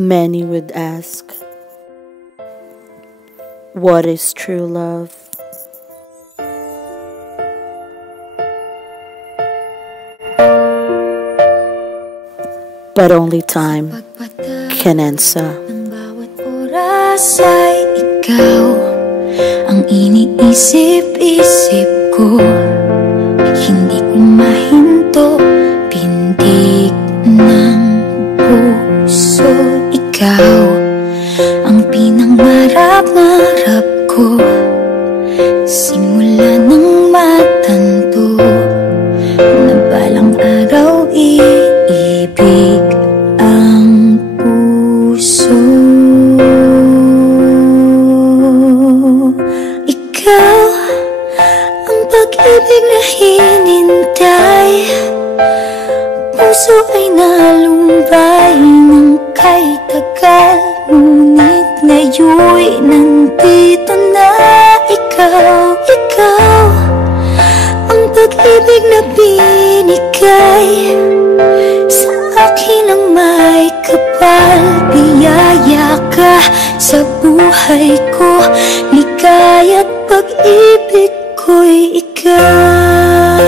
Many would ask, what is true love? But only time can answer. Ng bawat oras ay ikaw ang iniisip-isip ko. Hindi ko mahinto, pintig ng puso. Ikaw ang pinangarap-ngarap ko, simula nang matanto na balang araw iibig ang puso. Ikaw ang pag-ibig na hinintay, puso ay nalumbay ng kay tagal, ngunit ngayon'y nandito na ikaw. Ikaw ang pag-ibig na binigay sa akin ang may kapal. Biyaya ka sa buhay ko, ligaya't pag-ibig ko'y ikaw.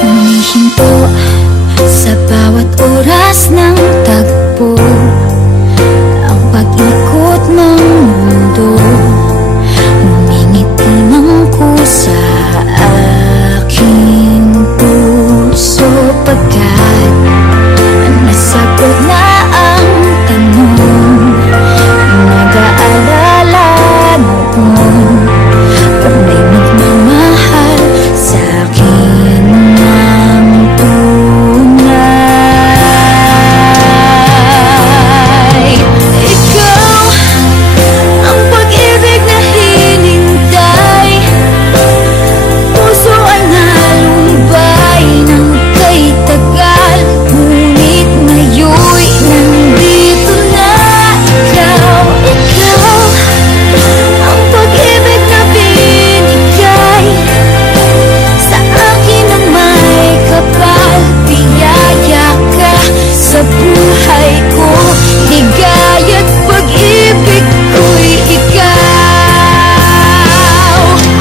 Humihinto sa bawat oras ng tagpo, ang pag-ikot ng mundo, ngumingiti ng kusa aking puso. Pagkat nasagot na ang tanong, nag-aalala noon kung may magmamahal sa'kin ng tunay. Ikaw ang pag-ibig na hinintay, puso ay nalumbay ng kay tagal, ngunit ngayon'y nandito na ikaw. Ikaw ang pag-ibig na binigay sa akin ang may kapal. Biyaya ka sa buhay ko, ligaya't pag-ibig ko'y ikaw.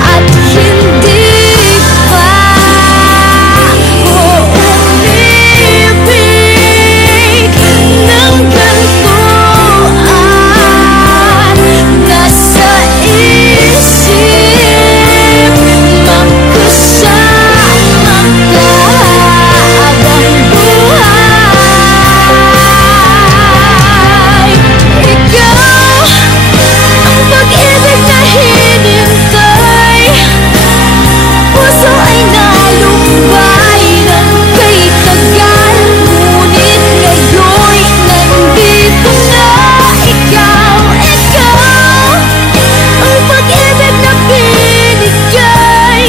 At hindi pa umibig ng gantuan, nasa isip magkasama ka habang buhay. Ikaw ang pag-ibig na hinintay, puso ay nalumbay ng kay tagal, ngunit ngayon'y nandito na ikaw. Ikaw ang pag-ibig na binigay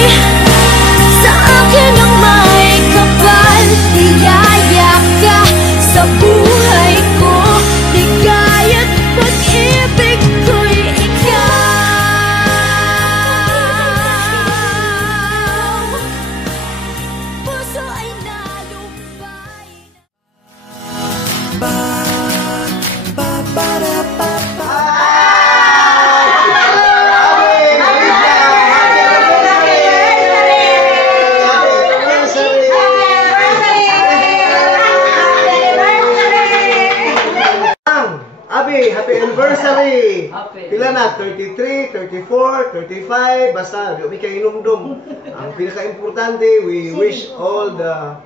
sa akin ang may kapal. Biyaya ka sa buhay ko, ligaya't pag-ibig ko'y ikaw. Puso ay nalumbay. Abi, happy anniversary! Pila na? 33, 34, 35, basta di kay inumdum. Ang pinaka-importante, we wish all the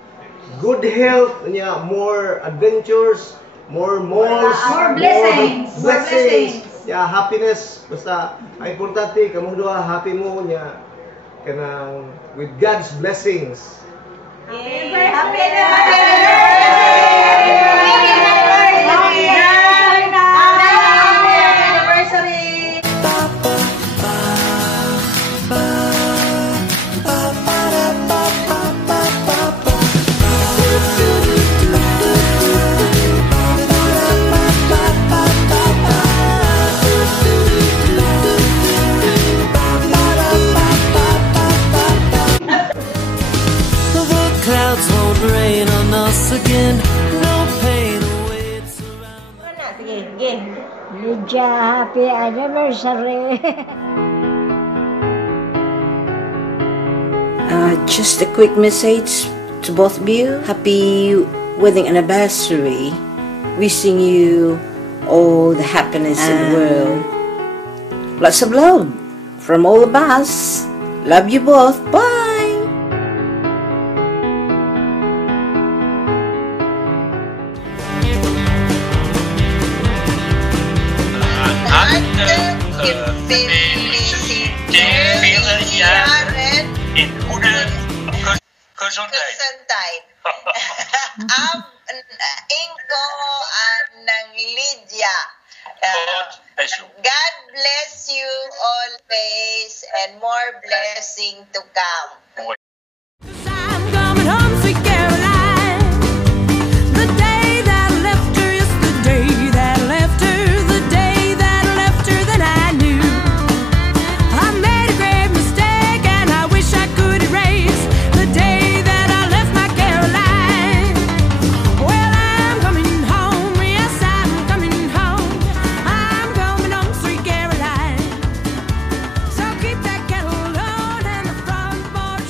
good health, more adventures, more malls, More blessings. more blessings. Yeah, happiness. Basta, ang importante, kamong duha, happy mo niya, kanang with God's blessings. Happy birthday! Lydia, happy anniversary. Just a quick message to both of you. Happy wedding anniversary. Wishing you all the happiness in the world. Lots of love from all of us. Love you both. Bye. In goede gezondheid. Ingo ng Lydia. God bless you always and more blessing to come. I'm coming home, sweet Caroline. The day that I left her is the day that I left her. The day that I left her, then I knew I made a great mistake, and I wish I could erase the day that I left my Caroline. Well, I'm coming home, yes, I'm coming home. I'm coming home, sweet Caroline. So keep that kettle on and the front porch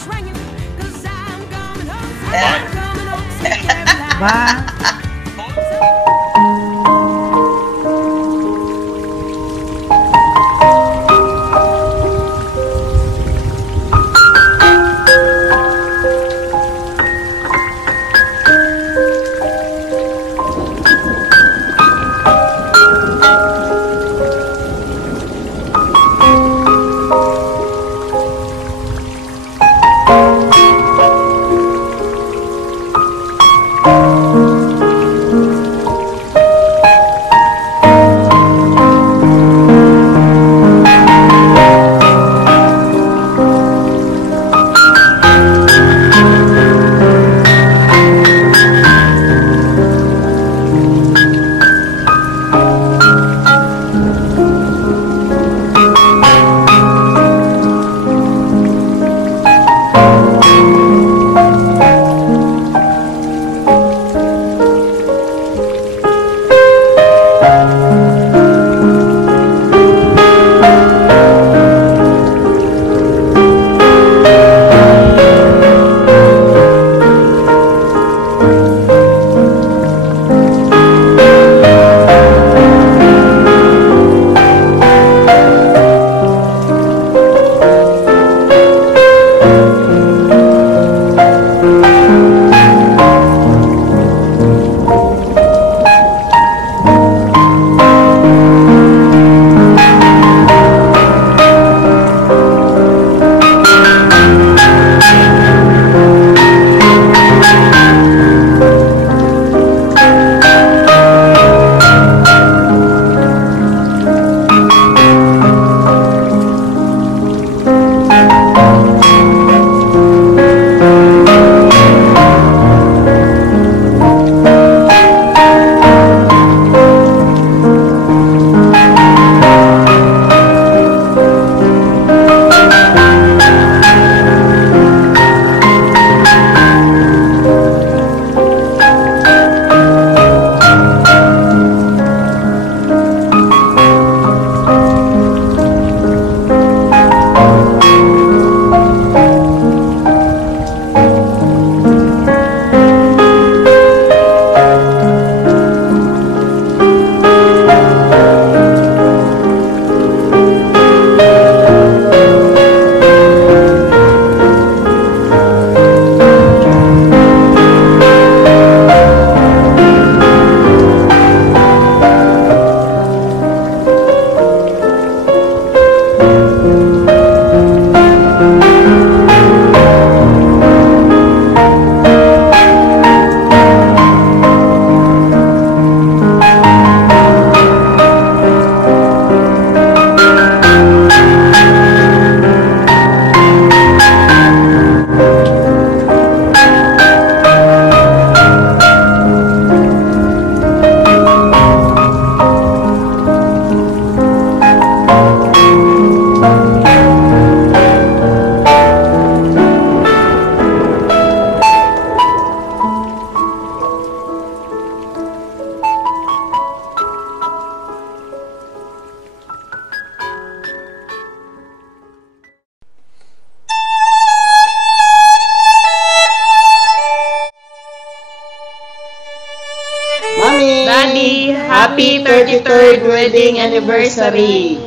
Mommy! Daddy, happy 33rd wedding anniversary!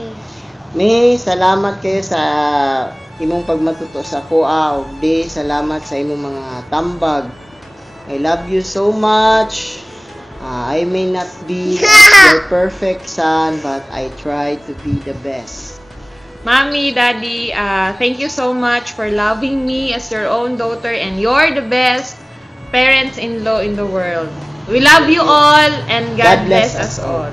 May salamat kayo sa imong pagmatuto sa kuha og di. Salamat sa imong mga tambag. I love you so much. I may not be your perfect son, but I try to be the best. Mommy, Daddy, thank you so much for loving me as your own daughter, and you're the best parents-in-law in the world. We love you all, and God bless us all.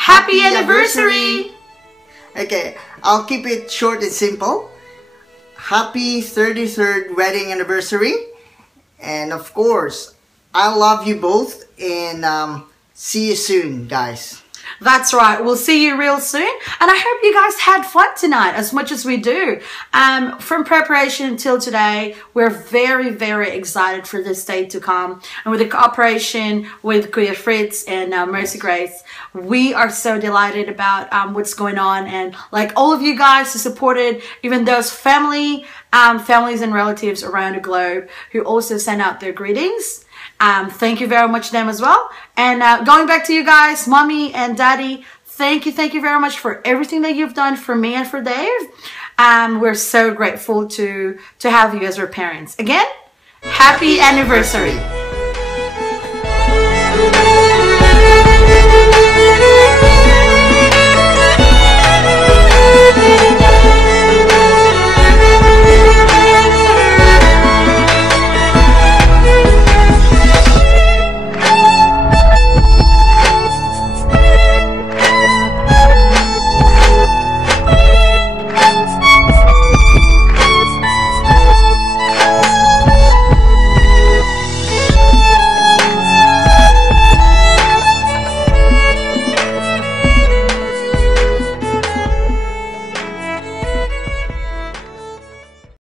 Happy anniversary! Okay, I'll keep it short and simple. Happy 33rd wedding anniversary. And of course, I love you both, and see you soon, guys. That's right. We'll see you real soon. And I hope you guys had fun tonight as much as we do. From preparation until today, we're very, very excited for this day to come. And with the cooperation with Kuya Fritz and Mercy Grace, we are so delighted about what's going on. And like all of you guys who supported, even those families and relatives around the globe who also sent out their greetings. Thank you very much to them as well. And going back to you guys, Mommy and Daddy, thank you very much for everything that you've done for me and for Dave. We're so grateful to have you as our parents. Again, happy anniversary.